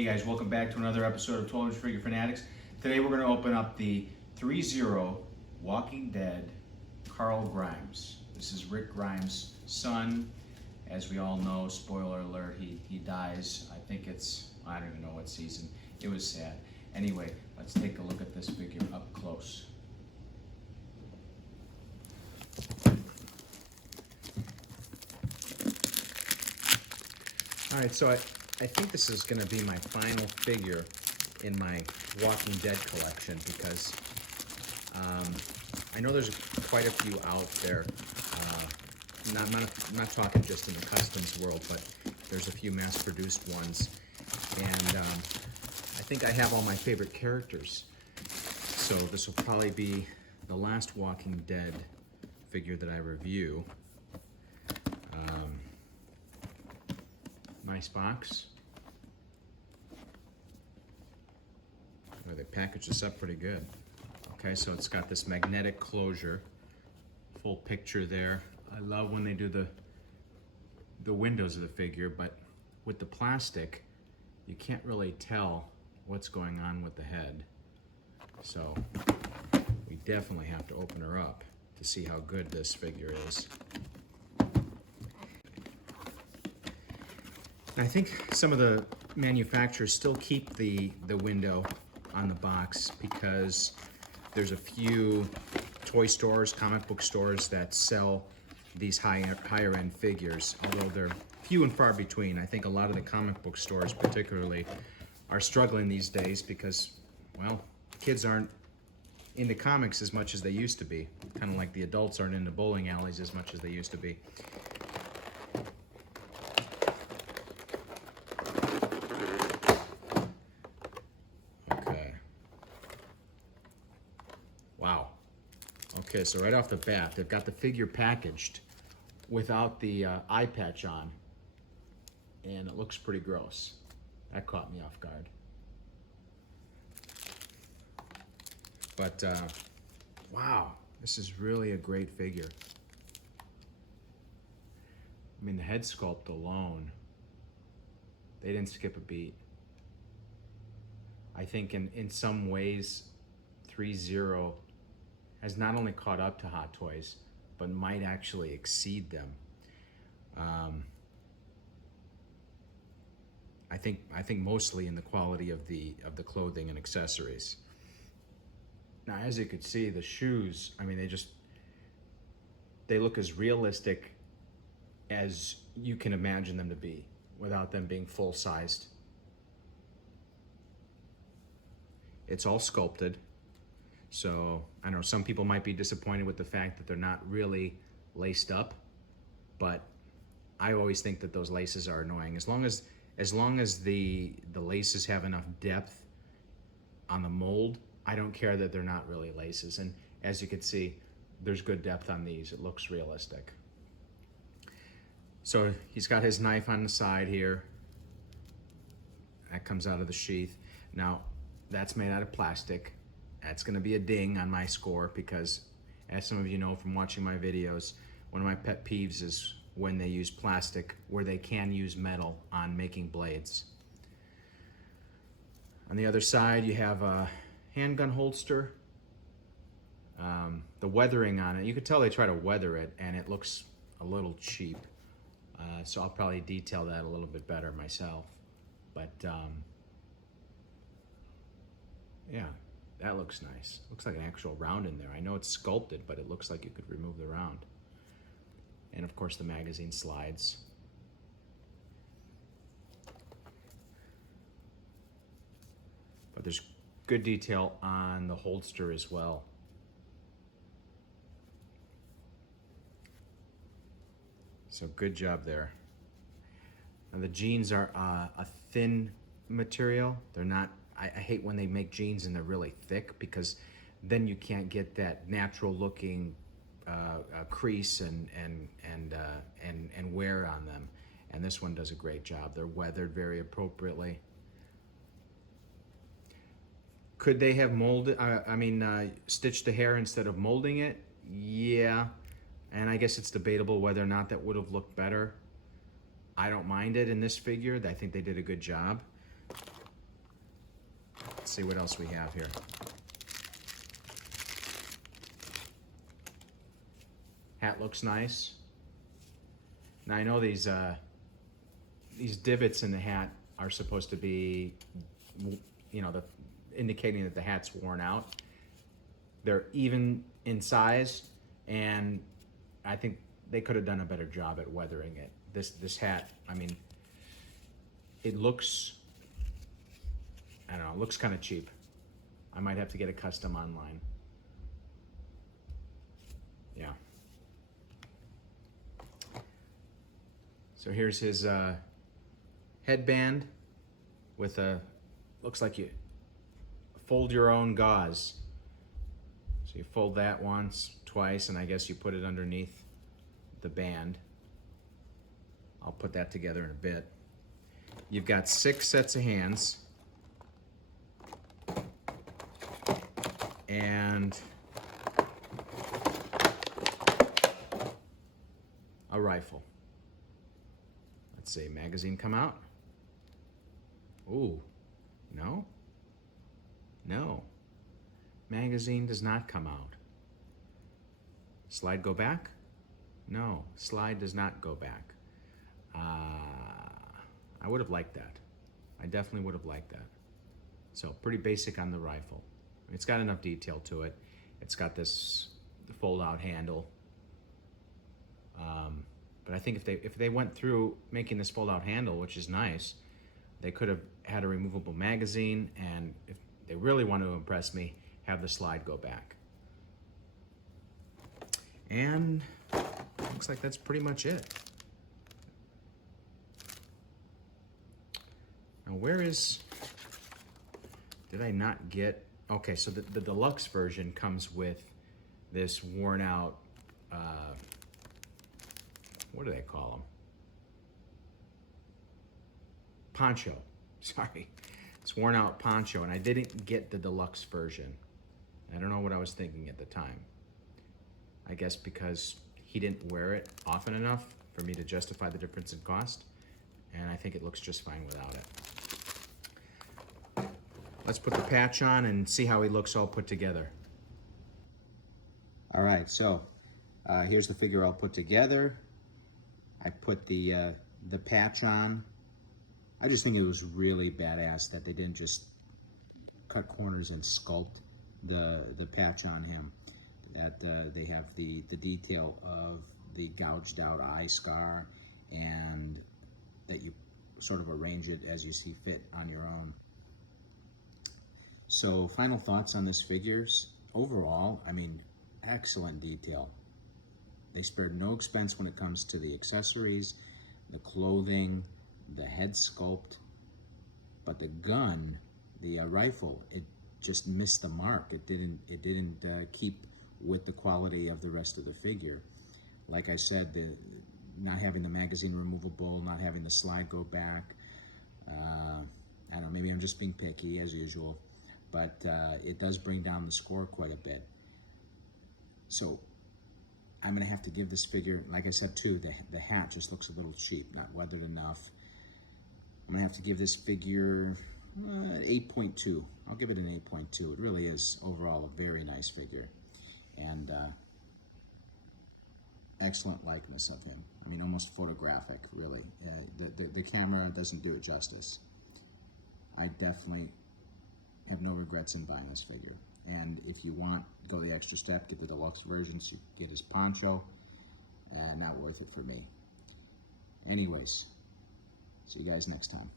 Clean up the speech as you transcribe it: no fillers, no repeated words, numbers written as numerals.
Hey guys, welcome back to another episode of 12 Inch Figure Fanatics. Today we're going to open up the ThreeZero Walking Dead Carl Grimes. This is Rick Grimes' son. As we all know, spoiler alert, he dies. I think it's, I don't even know what season. It was sad. Anyway, let's take a look at this figure up close. All right, so I think this is going to be my final figure in my Walking Dead collection because I know there's quite a few out there. I'm not talking just in the customs world, but there's a few mass-produced ones. And I think I have all my favorite characters. So this will probably be the last Walking Dead figure that I review. Nice box. Well, they packaged this up pretty good. Okay, so it's got this magnetic closure, full picture there. I love when they do the windows of the figure, but with the plastic, you can't really tell what's going on with the head. So we definitely have to open her up to see how good this figure is. I think some of the manufacturers still keep the window on the box because there's a few toy stores, comic book stores that sell these higher end figures, although they're few and far between. I think a lot of the comic book stores particularly are struggling these days because, well, kids aren't into comics as much as they used to be. Kind of like the adults aren't into bowling alleys as much as they used to be. Okay, so right off the bat, they've got the figure packaged without the eye patch on, and it looks pretty gross. That caught me off guard. But, wow, this is really a great figure. I mean, the head sculpt alone, they didn't skip a beat. I think in some ways, ThreeZero has not only caught up to Hot Toys, but might actually exceed them. I think mostly in the quality of the clothing and accessories. Now, as you could see, the shoes, I mean, they look as realistic as you can imagine them to be without them being full-sized. It's all sculpted. So I know some people might be disappointed with the fact that they're not really laced up, but I always think that those laces are annoying. As long as the laces have enough depth on the mold, I don't care that they're not really laces. And as you can see, there's good depth on these. It looks realistic. So he's got his knife on the side here. That comes out of the sheath. Now, that's made out of plastic. That's going to be a ding on my score because, as some of you know from watching my videos, one of my pet peeves is when they use plastic where they can use metal on making blades. On the other side, you have a handgun holster. The weathering on it, you could tell they try to weather it, and it looks a little cheap. So I'll probably detail that a little bit better myself. But, yeah. That looks nice. Looks like an actual round in there. I know it's sculpted, but it looks like you could remove the round. And of course the magazine slides. But there's good detail on the holster as well. So good job there. Now the jeans are a thin material. They're not, I hate when they make jeans and they're really thick because then you can't get that natural looking crease and wear on them. And this one does a great job. They're weathered very appropriately. Could they have molded, stitched the hair instead of molding it? Yeah. And I guess it's debatable whether or not that would have looked better. I don't mind it in this figure. I think they did a good job. Let's see what else we have here. Hat looks nice. Now I know these divots in the hat are supposed to be, you know, indicating that the hat's worn out. They're even in size, and I think they could have done a better job at weathering it. This hat, I mean, it looks, I don't know, it looks kind of cheap. I might have to get a custom online. Yeah. So here's his headband with a, looks like you fold your own gauze. So you fold that once, twice, and I guess you put it underneath the band. I'll put that together in a bit. You've got 6 sets of hands. And a rifle. Let's see, magazine come out? Ooh, no? No. Magazine does not come out. Slide go back? No, slide does not go back. I would have liked that. I definitely would have liked that. So pretty basic on the rifle. It's got enough detail to it. It's got this fold-out handle. But I think if they went through making this fold-out handle, which is nice, they could have had a removable magazine, and if they really want to impress me, have the slide go back. And looks like that's pretty much it. Now did I not get, okay, so the deluxe version comes with this worn out, what do they call them? Poncho, sorry. It's worn out poncho, and I didn't get the deluxe version. I don't know what I was thinking at the time. I guess because he didn't wear it often enough for me to justify the difference in cost, and I think it looks just fine without it. Let's put the patch on and see how he looks all put together. All right, so here's the figure all put together. I put the patch on. I just think it was really badass that they didn't just cut corners and sculpt the patch on him. That they have the detail of the gouged out eye scar, and that you sort of arrange it as you see fit on your own. So final thoughts on this figures. Overall, I mean, excellent detail. They spared no expense when it comes to the accessories, the clothing, the head sculpt, but the gun, the rifle, it just missed the mark. It didn't keep with the quality of the rest of the figure. Like I said, not having the magazine removable, not having the slide go back. I don't know, maybe I'm just being picky as usual, but it does bring down the score quite a bit. So I'm gonna have to give this figure, like I said too, the hat just looks a little cheap, not weathered enough. I'm gonna have to give this figure 8.2. I'll give it an 8.2. It really is overall a very nice figure, and excellent likeness of him. I mean, almost photographic, really. The camera doesn't do it justice. I definitely have no regrets in buying this figure. And if you want, go the extra step, get the deluxe version so you get his poncho. Not worth it for me. Anyways, see you guys next time.